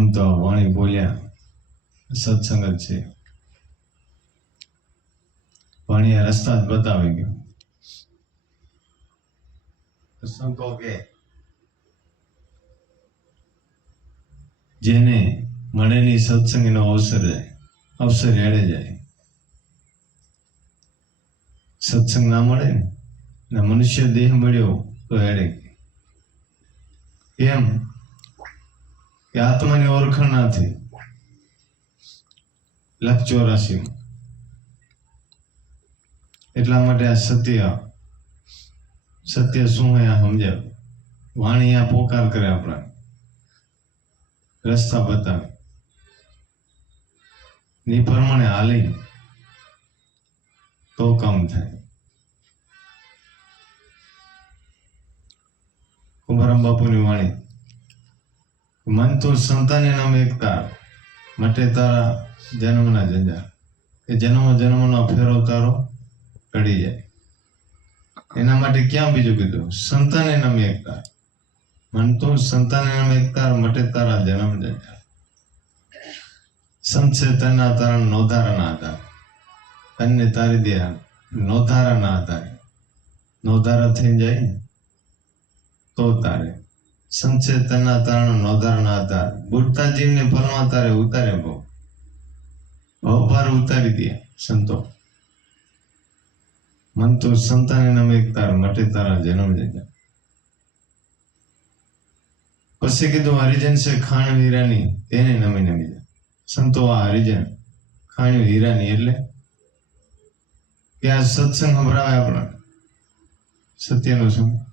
આમ તો વાણી બોલ્યા. સત્સંગ જ છે. વાણીએ રસ્તા જ બતાવી ગયો. સંતો કે. જેને મળેલી સત્સંગનો અવસર જાય, અવસર એળે જાય. સત્સંગ ના મળે ને મનુષ્ય દેહ મળ્યો તો એળે કેમ કે આત્માની ઓળખાણ નથી લખ એટલા માટે આ સત્ય સત્ય શું હોય આ સમજાવ વાણી આ પોકાર કરે આપણા. રસ્તા બતાવે. ની પ્રમાણે હાલી. તો કામ થાય. કુંભારામ બાપુની વાણી. મન તો સંતાને નામ એકતા માટે તારા જન્મના જંજાર કે જન્મ જન્મનો ફેરો તારો કડી જાય. એના માટે ક્યાં બીજું કીધું? સંતાને નામ એકતા. મન તો સંતાને નામ એકતા માટે તારા જન્મ જંજાર છે તના તારણ નોધારાના આધાર. તને તારી દે નોધારાના આધારે. નોધારા થઈ જાય ને, તો તારે છે તના તારણ નોધારાના આધાર ફલમાં તારે ઉતારે બહુ. ભવભાર ઉતારી દે, સંતો. મન તો સંતાને નમે તાર, માટે તારા જન્મ જતા પછી કીધું, હરિજન છે ખાણ હીરાની તેને નમી નમી જા. સંતો, આ હરિજન ખાણ્યું હીરાની એટલે આ સત્સંગ સંભળાવે આપણા સત્યનો સંગ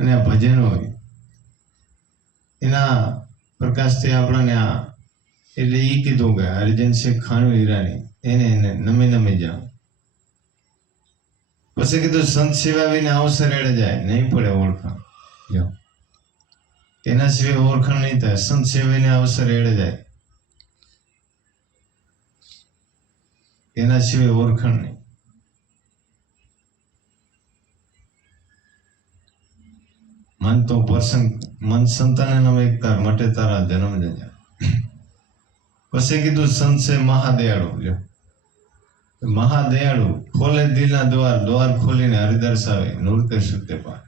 અને આ ભજન હોય. એના પ્રકાશથી આપણને આ એટલે એ કીધું કે હરિજન શેખ ખાણ્યું ઈરાની, એને એને નમે નમે જાઓ. પછી કીધું સંત સેવા વિના અવસર એડે જાય, નહીં પડે ઓળખાણ. જો એના સિવાય ઓળખાણ નહીં થાય, સંત સેવાને અવસર એડે જાય. એના સિવાય ઓળખાણ નહીં. મન તો પરસન મન સંતાને નમ એકતા મટે તારા જન્મ જજા પછી કીધું સંત મહાદયાળુ. જો મહાદયાળુ, ખોલે દિલના દ્વાર દ્વાર ખોલીને હરિદર્શાવે નૃત્ય સત્ય પાર.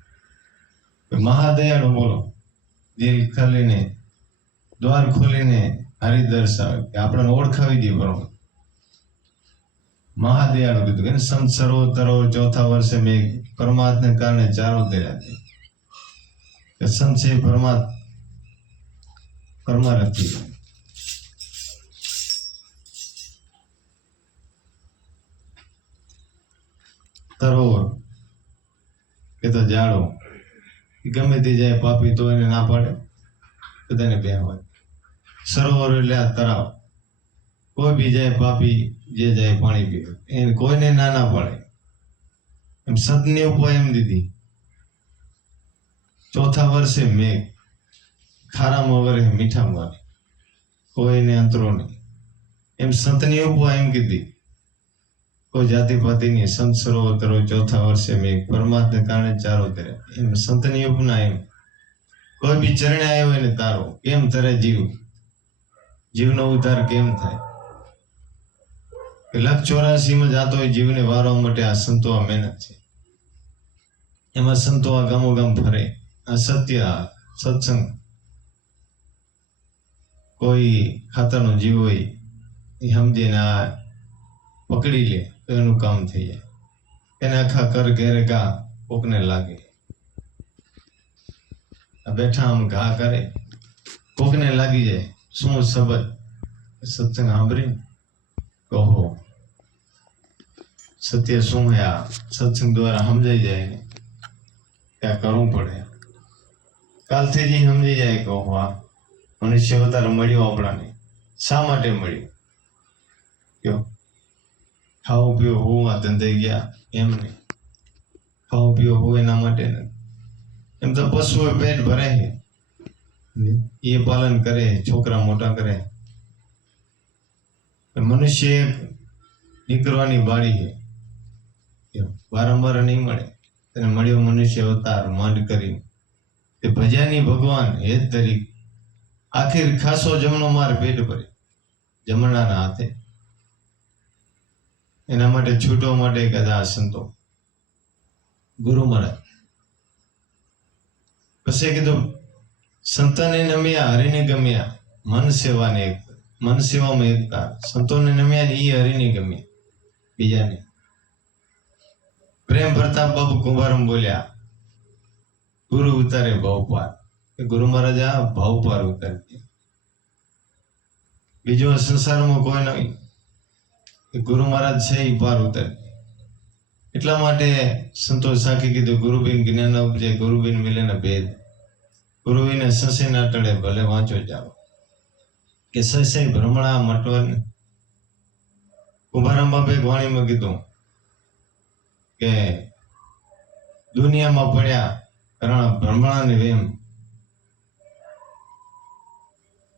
મહાદયાળુ બોલો, દિલ ખોલીને, દ્વાર ખોલીને હરિદર્શાવે કે આપણને ઓળખાવી દઈએ બરોબર. મહાદયાળુ કીધું કે સંત સર્વોત્તરો ચોથા વર્ષે મેં પરમાત્માને કારણે ચારો કર્યા છે. છે પરમાત્મ પરમારથી તરોવર કે તો જાડો. ગમે તે જાય પાપી તો એને ના પાડે બધાને બે હોય સરોવર એટલે આ તળાવ કોઈ બી જાય પાપી, જે જાય પાણી પીવે. એને કોઈને ના ના પાડે. એમ સદની ઉપર એમ દીધી. ચોથા વર્ષે મેઘ ખારામાં વરે મીઠામાં વરે કોઈને અંતરો નહીં. એમ સંતની ઉપવા એમ કીધી. કોઈ જાતિ પાતિની સંત સરોવરો ચોથા વર્ષે મેં પરમાત્મને કારણે ચારો તરે એમ સંતની ઉપના એમ. કોઈ બી ચરણે આવ્યો હોય ને તારો. કેમ તરે જીવ? જીવનો ઉધાર કેમ થાય? લખ ચોરાસીમાં જાતો હોય જીવને વારવા માટે આ સંતો આ મહેનત છે. એમાં સંતો આ ગામો ગામ ફરે. સત્ય સત્સંગ. કોઈ ખાતરનો જીવ હોય, એ સમજીને આ પકડી લે, તો એનું કામ થઈ જાય. એને આખા કર ઘેરે ઘા કોકને લાગે. બેઠા આમ ઘા કરે, કોકને લાગી જાય, શું સબત સત્સંગ સાંભળી કહો. સત્ય શું હે આ સત્સંગ દ્વારા સમજાઈ જાય ને ત્યાં કરવું પડે. કાલથી જ સમજી જાય કે હા મનુષ્ય અવતાર મળ્યો આપણાને. શા માટે મળ્યો? કયો? ખાવું પીવું હોવું આ ધંધે ગયા. એમ નહીં. ખાવું પીવું હોવું એના માટે એમ તો પશુઓ પેટ ભરે છે. એ પાલન કરે, છોકરા મોટા કરે. મનુષ્ય નીકળવાની બાળી છે. વારંવાર નહીં મળે. તેને મળ્યો મનુષ્ય અવતાર, માંડ કરી તે ભજ્યાની ભગવાન હેત તરી આખીર ખાસો જમણો માર પેટ ભરે જમણાના હાથે. એના માટે છૂટો માટે કદા સંતો. ગુરુ મહારાજ. પછી કીધું, સંતને નમ્યા, હરિને ગમ્યા, મન સેવાને એક. મન સેવામાં એકતા. સંતોને નમ્યા ને ઈ હરિને ગમ્યા. બીજાને. પ્રેમ ભરતા બાબુ કુંભારમ બોલ્યા ગુરુ ઉતારે, ભાવ ગુરુ મહારાજ આ ભાવ પાર ઉતારી બીજો સંસારમાં કોઈ નહીં. ગુરુ મહારાજ છે એ પાર ઉતારી એટલા માટે સંતોષ સાખી કીધું, ગુરુબિન જ્ઞાન ઉપજે, ગુરુબિન મિલે ભેદ. ગુરુબીને સસે ના ભલે વાંચો જાઓ. કે સસે ભ્રમણા મટવન. કુંભારામ બાપે વાણીમાં કીધું કે દુનિયામાં પડ્યા કારણ ભ્રમણા ને વેમ.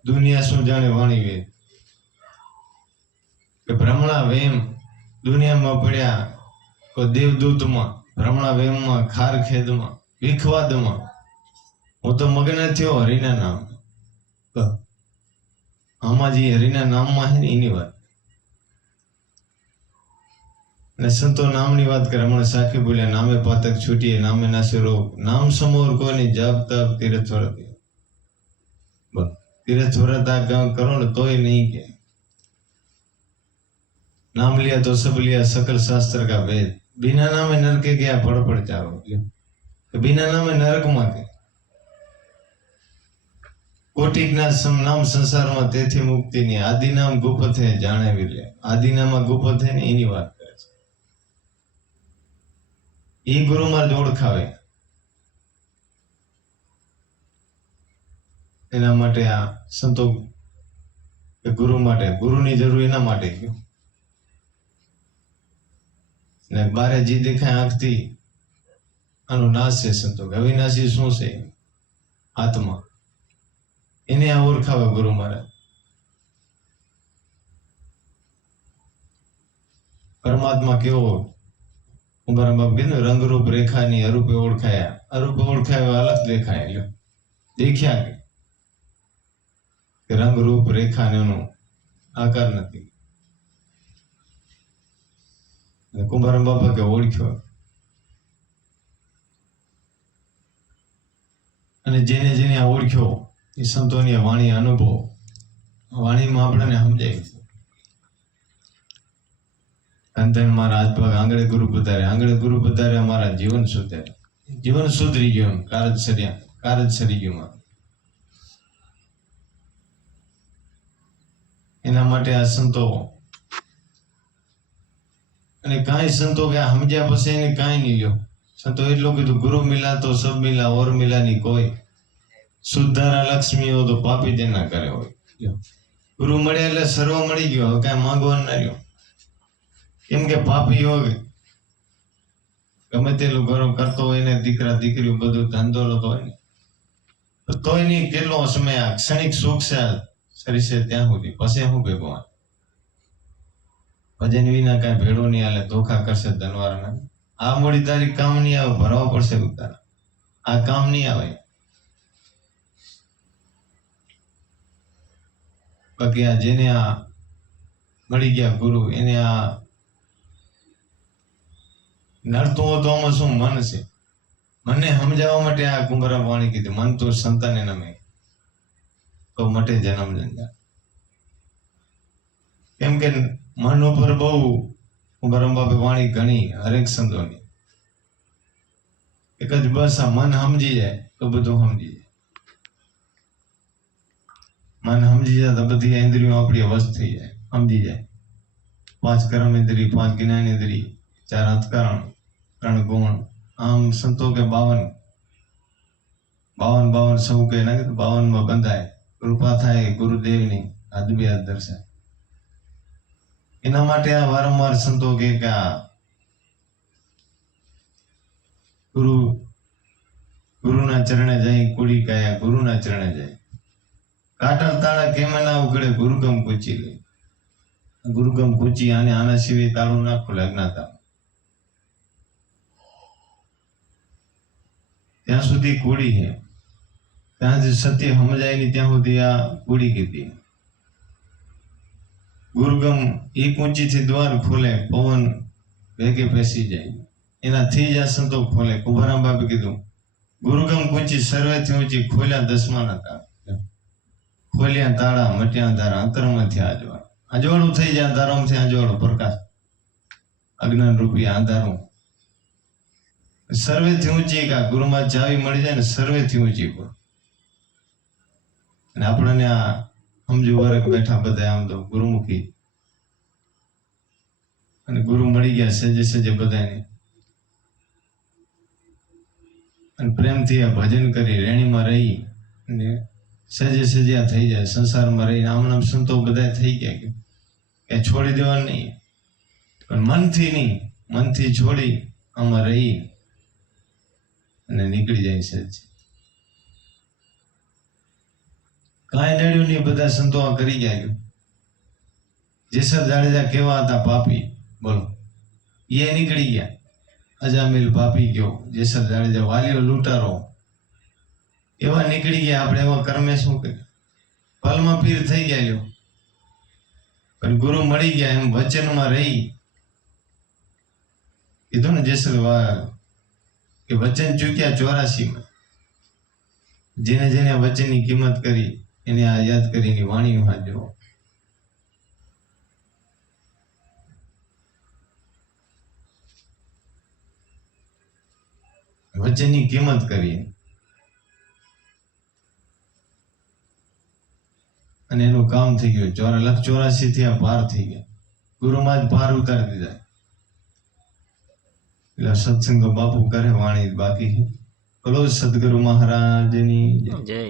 દુનિયા શું જાણે વાણી વેદ? કે ભ્રમણા વેમ દુનિયામાં પડ્યા કોઈ દેવદૂતમાં ભ્રમણા વેમમાં ખાર ખેદમાં વિખવાદમાં. હું તો મગ્ન થયો હરિના નામ આમાં જે હરિના નામમાં છે ને એની વાત. અને સંતો નામની વાત કરે હમણાં સાખી બોલ્યા નામે પાતક છૂટીએ નામે નાસે રોગ નામ સમોર કોઈની જપ તપ તીરથ વ્રત બસ તીરથ વ્રત આ કામ કરો ને તોય નહીં કે नाम लिया तो सब लिया सकल शास्त्र का वेद बिना नामे नरके ગયા પડ પડ ચારો તો બિના નામે નરકમાં કે કોટિકના સમ નામ સંસારમાં તેથી મુક્તિ ની આદિ નામ ગુપ્ત હે જાણે વિલે આદિ નામમાં ગુપ્ત હે ને એની વાત કરે છે એ ગુરુ જ ઓળખાવે એના માટે આ સંતો ગુરુ માટે, ગુરુની જરૂર એના માટે કયો ને બારે જે દેખાય આંખથી, આનો નાશ છે સંતો અવિનાશી શું છે? આત્મા. એને આ ઓળખાવે ગુરુ મહારાજ. પરમાત્મા કેવો બાપ કીધું, રંગરૂપ રેખાની અરૂપે ઓળખાયા. અરૂપે ઓળખાયા અલગ દેખાય, લ્યો. દેખ્યા કે? રંગરૂપ રેખા ને એનો આકાર નથી. કુંભારામ બાપા કે ઓળખ્યો અને જેને જેને આ ઓળખ્યો, એ સંતોની વાણી અનુભવ. વાણીમાં આપણને સમજાય અંતન મારા હાથ આંગળે ગુરુ પધારે આંગળે ગુરુ પધારે અમારા જીવન સુધારે જીવન સુધરી ગયું કારજ સર્યા કારજ સરી ગયું. એના માટે આ સંતો અને કાંઈ સંતો કે સમજ્યા પછી એને કાંઈ નહીં લ્યો. સંતો એટલું કીધું, ગુરુ મિલા તો સબ મિલા, ઓર મિલા ની કોઈ સુધારા લક્ષ્મી હો તો પાપી તેના કરે હોય. ગુરુ મળ્યા એટલે સર્વ મળી ગયો, હવે કાંઈ માંગવાનું ના રહ્યો. કેમ કે પાપી હોય. ગમે તેલું ગરમ કરતો હોય ને દીકરા, દીકરીઓ બધું ધંધોલત હોય ને. તોય નહીં, કેટલો સમય આ ક્ષણિક સુખ છે છે ત્યાં સુધી. પછી શું ભેગું ભજન વિના કઈ ભેડો નહીં આલે ધોખા કરશે ધનવારના. આ મોડી તારીખ કામ નહીં આવે, ભરવા પડશે ઉતારા. આ કામ નહીં આવે. બાકી આ જેને આ મળી ગયા ગુરુ, એને આ નડતું હોય તો આમાં શું મન છે? મને સમજાવવા માટે આ કુંભરા વાણી કીધી. મન તો સંતાને નમે. તો મટે જન્મ જંજાળ કેમ કે મન ઉપર બહુ કુંભારામ બાપે વાણી ઘણી હરેક સંતોની એક જ બસ આ મન સમજી જાય તો બધું સમજી જાય. મન સમજી જાય તો બધી ઇન્દ્રિયો આપણી વસ્ત થઈ જાય, સમજી જાય. પાંચ કર્મ ઇન્દ્રિય, પાંચ જ્ઞાન ઇન્દ્રિય, ચાર અંતકરણ ત્રણ આમ સંતો કે બાવન? બાવન બાવન સૌ કે ના કીધું બાવનમાં બંધાય. કૃપા થાય ગુરુદેવની અદ્ભુત દર્શન. એના માટે આ વારંવાર સંતો કે કે ગુરુ, ગુરુના ચરણે જાય કુડી કાયા, ગુરુના ચરણે જાય કાટલ તાળા કેમ ના ઉગડે ગુરુગમ પૂછી લે. ગુરુગમ પૂછી અને આના સિવાય તાળું ના ખોલે અજ્ઞાતા ત્યાં સુધી કુડી છે. ત્યાં જ સત્ય સમજાય નહીં ત્યાં સુધી આ ઉડી કીધી. ગુરુગમ એક થી દ્વાર ખોલે, પવન વેગે બેસી જાય. એનાથી જ આ સંતો ખોલે. કુંભારામ બાપે કીધું, ગુરુગમ કુંચી સર્વેથી ઊંચી ખોલ્યા દસમાના તાળ ખોલ્યા તાળા, મટ્યા તારા અંતરમાંથી આજવાળ. અજવાળું થઈ જાય તારામાંથી અજવાળું પ્રકાશ. અજ્ઞાન રૂપી આધારું સર્વેથી ઊંચી કા ગુરુમાં ચાવી મળી જાય ને સર્વેથી ઊંચી પર અને આપણને આ સમજુ વર્ગ બેઠા બધા આમ તો ગુરુમુખી. અને ગુરુ મળી ગયા સજે સજે બધાને. અને પ્રેમથી આ ભજન કરી રેણીમાં રહી અને સજે સજે આ થઈ જાય, સંસારમાં રહીને આમ નામ સંતો બધા થઈ ગયા કે છોડી દેવાનું નહીં. પણ મનથી નહીં, મનથી છોડી આમાં રહી. અને નીકળી જાય છે. કાંઈ નડ્યું નહીં, બધા સંતો આ કરી ગયા. જેસર જાડેજા કેવા હતા, પાપી. બોલો. એ નીકળી ગયા. અજામિલ પાપી ગયો. જેસર જાડેજા વાલીઓ લૂંટારો. એવા નીકળી ગયા. આપણે એવા કર્મે શું કર્યું? પલમાં પીર થઈ ગયા પણ ગુરુ મળી ગયા એમ વચનમાં રહી. કીધું ને જેસર કે વચન ચૂક્યા ચોરાસીમાં. જેને જેને વચનની કિંમત કરી, એને આ યાદ કરીને વાણી વાંચો વચનની કિંમત કરી. અને એનું કામ થઈ ગયું. ચોરા લખ ચોરાસી થી આ પાર થઈ ગયા. ગુરુમાં જ ભાર ઉતારી દીધા. એટલે સત્સંગ બાપુ કરે વાણી બાકી બોલો સદગુરુ મહારાજની. જય